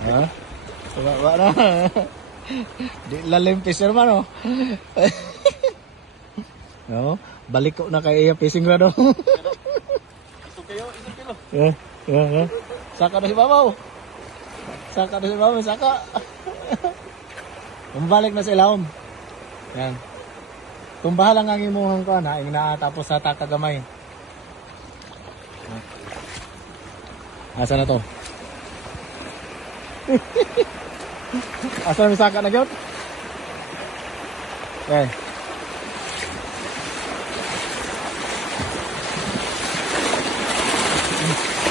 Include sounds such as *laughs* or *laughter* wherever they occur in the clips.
Ha? Tumaba na. Di lalim fisherman oh. *laughs* no, balik ko na kay iya fishing rod oh. Ito kayo, isang kilo. Yeah, yeah, yeah. Saka na si Babaw. Saka na si Babaw, saka. *laughs* Umbalik na sa ilawom. Yan. Tumbaha lang ang imuhang ko na, ing naa tapos sa takagamay. Asa na to? Asa na may saka na gyud? Okay.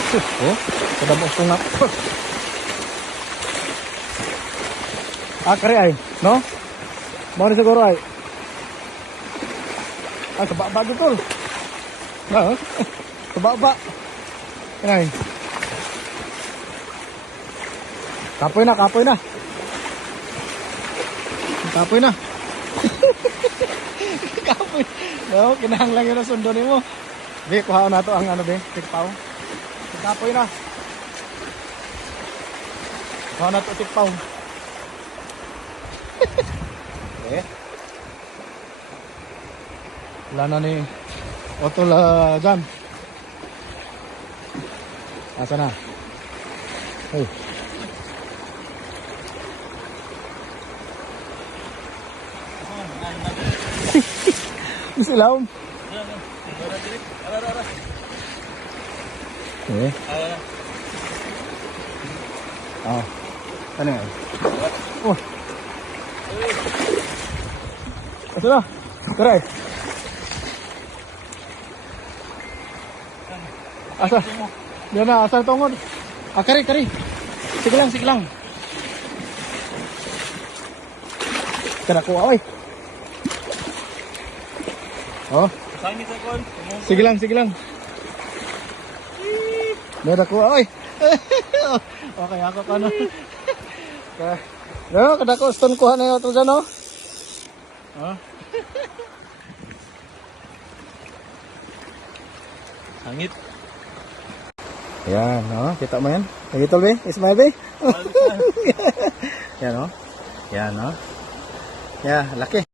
Oh, kadamo ko nga. ah, kari ay, no? Mo ni siguro ay. Ah, sa baba dito. Na, oh. sa baba. Ay. Kapoy na, kapoy na. Kapoy na. *laughs* kapoy. No, kinahanglan yun ang sundo ni mo. Be, kuha na to ang ano be, tikpaw. Kapoy na. Kuha na to tikpaw. *laughs* eh. Wala na ni Otol uh, dyan. Asa na? Hey. Isilaw. Eh. Ah. Ano yan? Oh. Ito na. Tara eh. Asa? Yan na, kari, kari. Sige lang, sige lang. Oh, Sangit sige lang, sige lang. Meron ko, oy. *laughs* okay, ako ka na. Okay. No, *laughs* kada ko stone kuha na ito dyan, no? Oh. Sangit. *laughs* Yan, no? Kita mo yan? Nagitol, be? Ismail, be? yan, no? Yan, no? Yeah, laki.